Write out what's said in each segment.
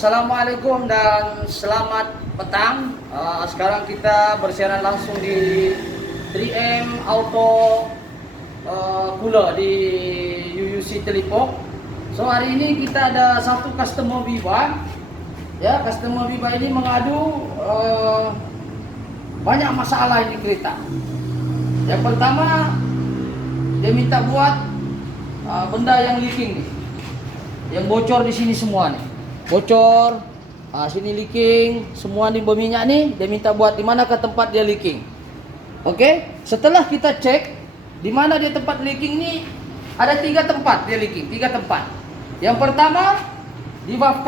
Assalamualaikum dan selamat petang. Sekarang kita bersiaran langsung di 3M Auto Cooler di UUC Telipok. So hari ini kita ada satu customer Viva. Ya, customer Viva ini mengadu banyak masalah ini kereta. Yang pertama, dia minta buat benda yang leaking nih, yang bocor di sini semua nih. Bocor, sini leaking, semua nih berminyak nih. Dia minta buat di mana ke tempat dia leaking. Oke, setelah kita cek di mana dia tempat leaking nih, ada 3 tempat dia leaking, 3 tempat. Yang pertama di valve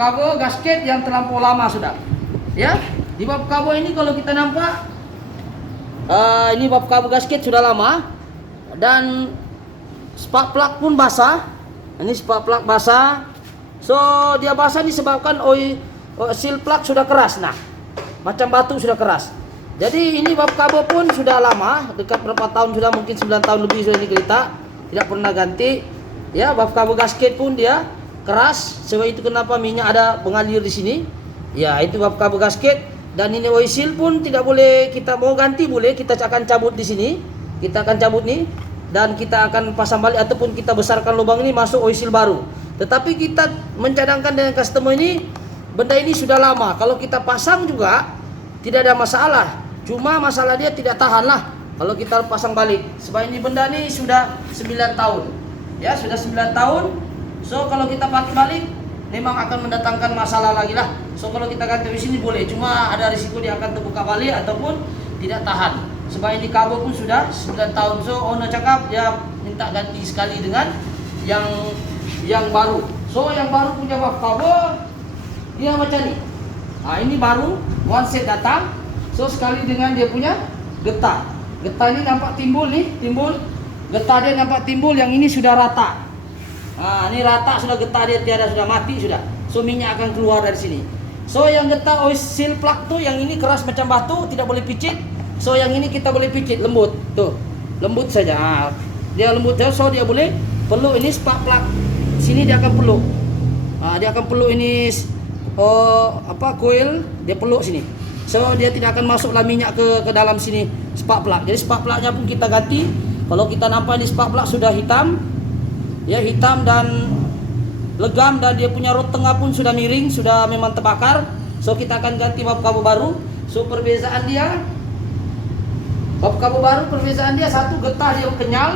cover gasket yang terlampau lama sudah. Ya, di valve cover ini kalau kita nampak, ini valve cover gasket sudah lama dan spark plug pun basah. Ini spark plug basah. So dia basah disebabkan seal plug sudah keras, nah macam batu sudah keras. Jadi ini valve cover pun sudah lama, dekat berapa tahun sudah, mungkin 9 tahun lebih sudah ini kereta tidak pernah ganti. Ya, valve cover gasket pun dia keras, sebab itu kenapa minyak ada mengalir di sini. Ya, itu valve cover gasket. Dan ini oil seal pun tidak boleh, kita mau ganti boleh, kita akan cabut di sini. Kita akan cabut nih dan kita akan pasang balik ataupun kita besarkan lubang ini masuk oil seal baru. Tetapi kita mencadangkan dengan customer ini, benda ini sudah lama. Kalau kita pasang juga tidak ada masalah. Cuma masalah dia tidak tahan lah kalau kita pasang balik. Sebab ini benda ini sudah 9 tahun. Ya, sudah 9 tahun. So kalau kita pakai balik memang akan mendatangkan masalah lagi lah. So kalau kita ganti di sini boleh, cuma ada risiko dia akan terbuka balik ataupun tidak tahan. Sebab ini kabel pun sudah 9 tahun. So owner cakap dia minta ganti sekali dengan yang baru. So yang baru punya valve cover dia macam ni. Ini baru one set datang. So sekali dengan dia punya getah. Getah ini nampak timbul nih, getah dia nampak timbul, yang ini sudah rata. Ini rata sudah, getah dia tiada, sudah mati sudah. So minyak akan keluar dari sini. So yang getah oil seal plug tuh, yang ini keras macam batu, tidak boleh picit. So yang ini kita boleh picit, lembut. Tuh, lembut saja. Dia lembut saja, so dia boleh peluk ini spark plug. Sini dia akan peluk. Dia akan peluk ini coil, dia peluk sini. So dia tidak akan masuklah minyak ke dalam sini spark plug. Jadi spark plugnya pun kita ganti. Kalau kita nampak ini spark plug sudah hitam, ya hitam dan legam, dan dia punya rod tengah pun sudah miring, sudah memang terbakar. So kita akan ganti valve cover baru. So perbezaan dia, valve cover baru perbezaan dia, satu getah dia kenyal,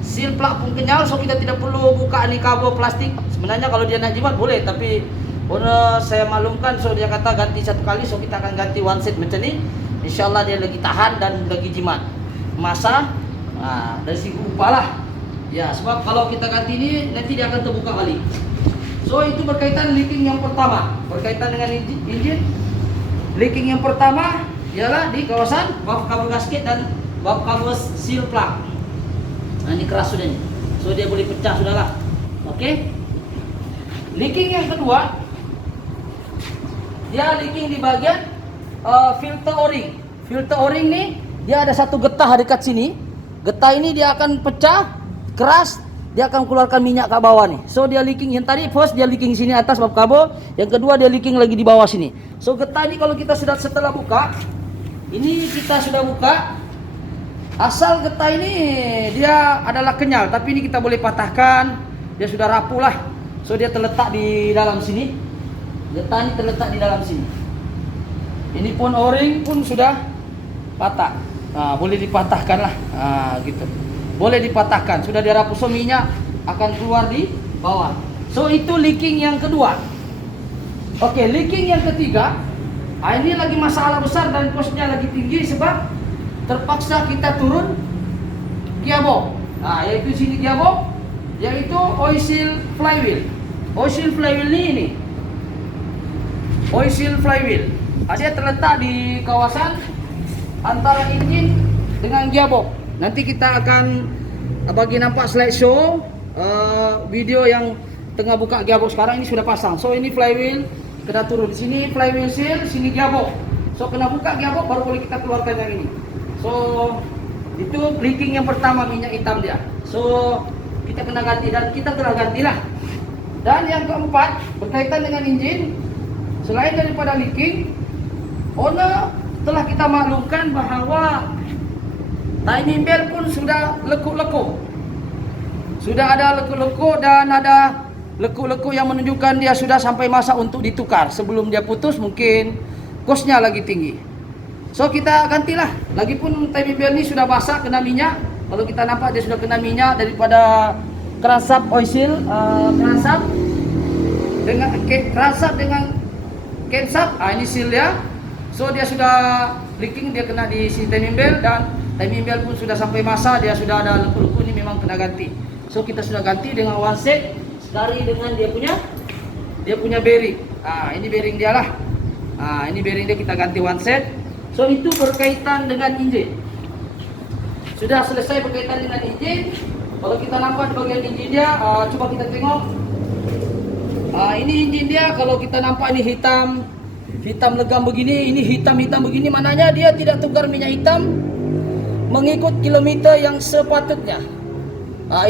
seal plug pun kenyal. So kita tidak perlu buka ni kabel plastik. Sebenarnya kalau dia nak jimat boleh, tapi owner saya maklumkan, so dia kata ganti satu kali. So kita akan ganti one set macam ni. InsyaAllah dia lagi tahan dan lagi jimat masa. Dari segi upah lah. Ya, sebab kalau kita ganti ini nanti dia akan terbuka balik. So itu berkaitan leaking yang pertama, berkaitan dengan engine. Leaking yang pertama ialah di kawasan valve cover gasket dan valve cover seal plug. Ini keras sudah nih. So dia boleh pecah sudahlah. Oke. Leaking yang kedua, dia leaking di bagian filter o-ring. Filter o-ring nih, dia ada satu getah dekat sini. Getah ini dia akan pecah, keras, dia akan keluarkan minyak ke bawah nih. So dia leaking, yang tadi first dia leaking sini atas valve cover, yang kedua dia leaking lagi di bawah sini. So getah ini kalau kita setelah buka, ini kita sudah buka. Asal getah ini dia adalah kenyal, tapi ini kita boleh patahkan. Dia sudah rapuh lah. So dia terletak di dalam sini. Getah ini terletak di dalam sini. Ini pun o-ring pun sudah patah. Boleh dipatahkan lah. Gitu. Boleh dipatahkan. Sudah dia rapuh, so minyak akan keluar di bawah. So itu leaking yang kedua. Oke, leaking yang ketiga. Ini lagi masalah besar dan kosnya lagi tinggi sebab terpaksa kita turun gearbox. Yaitu sini gearbox, yaitu oil seal flywheel. Oil seal flywheel ini. Oil seal flywheel. Dia terletak di kawasan antara engine dengan gearbox. Nanti kita akan bagi nampak slideshow video yang tengah buka gearbox. Sekarang ini sudah pasang. So ini flywheel, kena turun. Di sini flywheel seal, sini gearbox. So kena buka gearbox baru boleh kita keluarkan yang ini. So itu leaking yang pertama, minyak hitam dia. So kita kena ganti dan kita telah gantilah. Dan yang keempat, berkaitan dengan enjin, selain daripada leaking, owner telah kita maklumkan bahawa timing belt pun sudah lekuk-lekuk. Sudah ada lekuk-lekuk dan ada lekuk-lekuk yang menunjukkan dia sudah sampai masa untuk ditukar. Sebelum dia putus mungkin kosnya lagi tinggi. So kita gantilah. Lagipun timing belt ni sudah basah kena minyak. Kalau kita nampak dia sudah kena minyak daripada crankshaft oil seal, crankshaft dengan camshaft, ini seal dia. So dia sudah leaking, dia kena di si timing belt dan timing belt pun sudah sampai masa dia sudah ada lekuk-lekuk ni, memang kena ganti. So kita sudah ganti dengan one set sekali dengan dia punya bearing. Ini bearing dia lah. Ini bearing dia kita ganti one set. So itu berkaitan dengan enjin. Sudah selesai berkaitan dengan enjin. Kalau kita nampak di bagian enjin dia, coba kita tengok. Ini enjin dia, kalau kita nampak ini hitam legam begini, ini hitam begini, maknanya dia tidak tukar minyak hitam mengikut kilometer yang sepatutnya.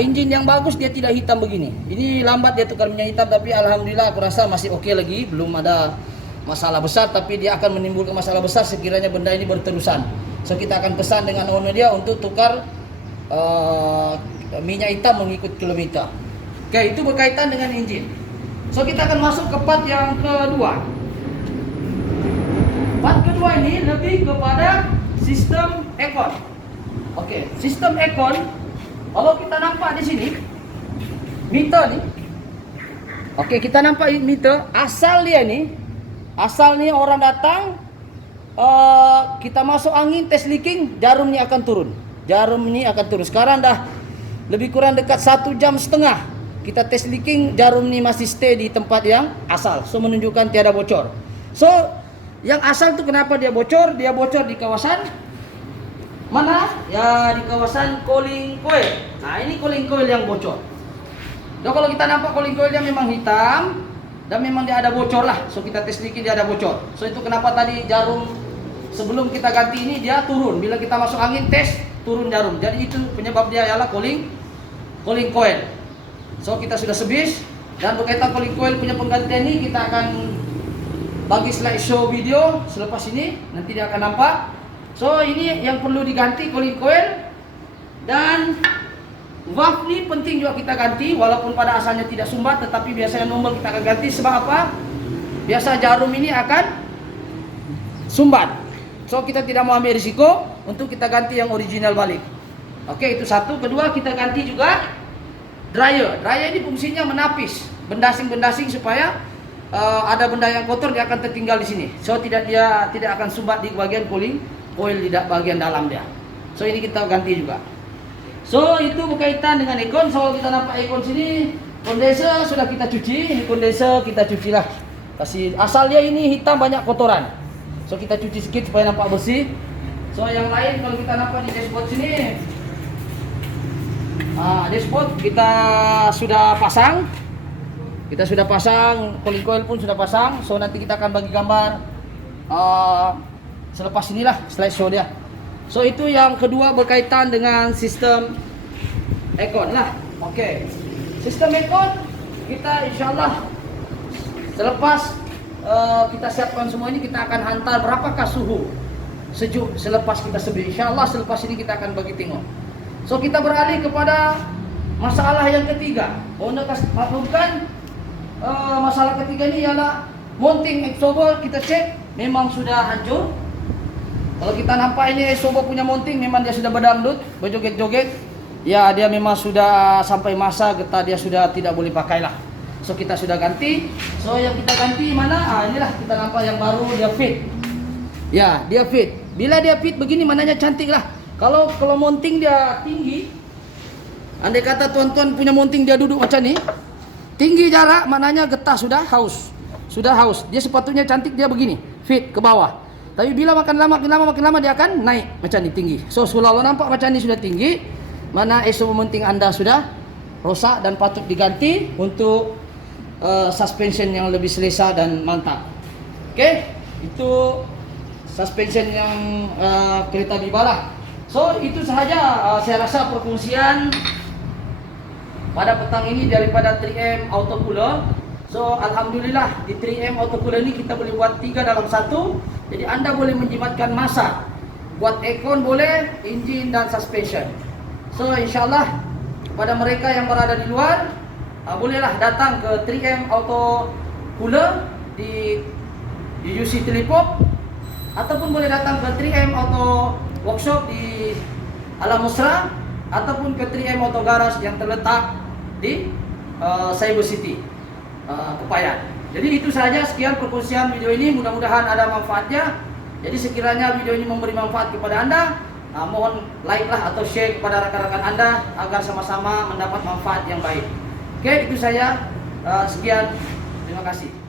Enjin yang bagus dia tidak hitam begini. Ini lambat dia tukar minyak hitam, tapi alhamdulillah aku rasa masih oke lagi, belum ada masalah besar, tapi dia akan menimbulkan masalah besar sekiranya benda ini berterusan. So kita akan pesan dengan owner dia untuk tukar minyak hitam mengikut kilometer. Oke, itu berkaitan dengan enjin. So kita akan masuk ke part yang kedua. Part kedua ini lebih kepada sistem aircon. Oke, sistem aircon. Kalau kita nampak di sini meter nih. Oke, kita nampak meter. Asal nih orang datang, kita masuk angin, tes leaking, jarum ini akan turun. Sekarang dah lebih kurang dekat 1,5 jam kita tes leaking, jarum ini masih stay di tempat yang asal. So menunjukkan tiada bocor. So yang asal itu kenapa dia bocor? Dia bocor di kawasan mana? Ya di kawasan cooling coil. Ini cooling coil yang bocor. Dan kalau kita nampak cooling coil dia memang hitam dan memang dia ada bocor lah. So kita tes leaking dia ada bocor. So itu kenapa tadi jarum sebelum kita ganti ini dia turun. Bila kita masuk angin tes turun jarum. Jadi itu penyebab dia ialah cooling coil. So kita sudah sebis, dan berkaitan cooling coil punya penggantian ini kita akan bagi slideshow video selepas ini, nanti dia akan nampak. So ini yang perlu diganti cooling coil, dan valve ni penting juga kita ganti walaupun pada asalnya tidak sumbat, tetapi biasanya normal kita akan ganti. Sebab apa? Biasa jarum ini akan sumbat. So kita tidak mau ambil risiko untuk kita ganti yang original balik. Oke, itu satu. Kedua, kita ganti juga dryer. Dryer ini fungsinya menapis bendasing supaya ada benda yang kotor dia akan tertinggal di sini. So dia tidak akan sumbat di bagian cooling coil, tidak bagian dalam dia. So ini kita ganti juga. So itu berkaitan dengan aircon. So kita nampak aircon sini, kondenser sudah kita cuci. Ini kondenser kita cucilah. Kasih asal dia ini hitam banyak kotoran. So kita cuci sedikit supaya nampak bersih. So yang lain kalau kita nampak di dashboard sini, dashboard kita sudah pasang. Cooling coil pun sudah pasang. So nanti kita akan bagi gambar selepas inilah slideshow dia. So itu yang kedua berkaitan dengan sistem aircon lah. Oke. Sistem aircon kita insyaallah selepas kita siapkan semua ini, kita akan hantar berapakah suhu sejuk selepas kita sebut. Insyaallah selepas ini kita akan bagi tengok. So kita beralih kepada masalah yang ketiga. Owner maklumkan masalah ketiga ini ialah mounting absorber. Kita cek memang sudah hancur. Kalau kita nampak ini absorber punya mounting memang dia sudah berdangdut, berjoget-joget. Ya dia memang sudah sampai masa getah dia sudah tidak boleh pakai lah. So kita sudah ganti. So yang kita ganti mana? Inilah kita nampak yang baru, dia fit. Ya dia fit. Bila dia fit begini maknanya cantik lah. Kalau mounting dia tinggi, andai kata tuan-tuan punya mounting dia duduk macam ni, tinggi jarak maknanya getah sudah haus. Dia sepatutnya cantik, dia begini, fit ke bawah. Tapi bila makin lama dia akan naik macam ni tinggi. So kalau nampak macam ni sudah tinggi, mana absorber mounting anda sudah rosak dan patut diganti untuk suspension yang lebih selesa dan mantap. Oke, itu suspension yang kereta Viva lah. So itu sahaja saya rasa perkongsian pada petang ini daripada 3M Auto Cooler. So alhamdulillah di 3M Auto Cooler ini kita boleh buat 3 dalam 1. Jadi Anda boleh menjimatkan masa. Buat aircon boleh, engine dan suspension. So insyaallah kepada mereka yang berada di luar, bolehlah datang ke 3M Auto Cooler di UC Telipop, ataupun boleh datang ke 3M Auto Workshop di Alam Musra, ataupun ke 3M Auto Garage yang terletak di Cyber City, Kepayan. Jadi itu saja, sekian perkongsian video ini, mudah-mudahan ada manfaatnya. Jadi sekiranya video ini memberi manfaat kepada Anda, mohon like lah atau share kepada rekan-rekan Anda agar sama-sama mendapat manfaat yang baik. Oke, itu saya. Sekian, terima kasih.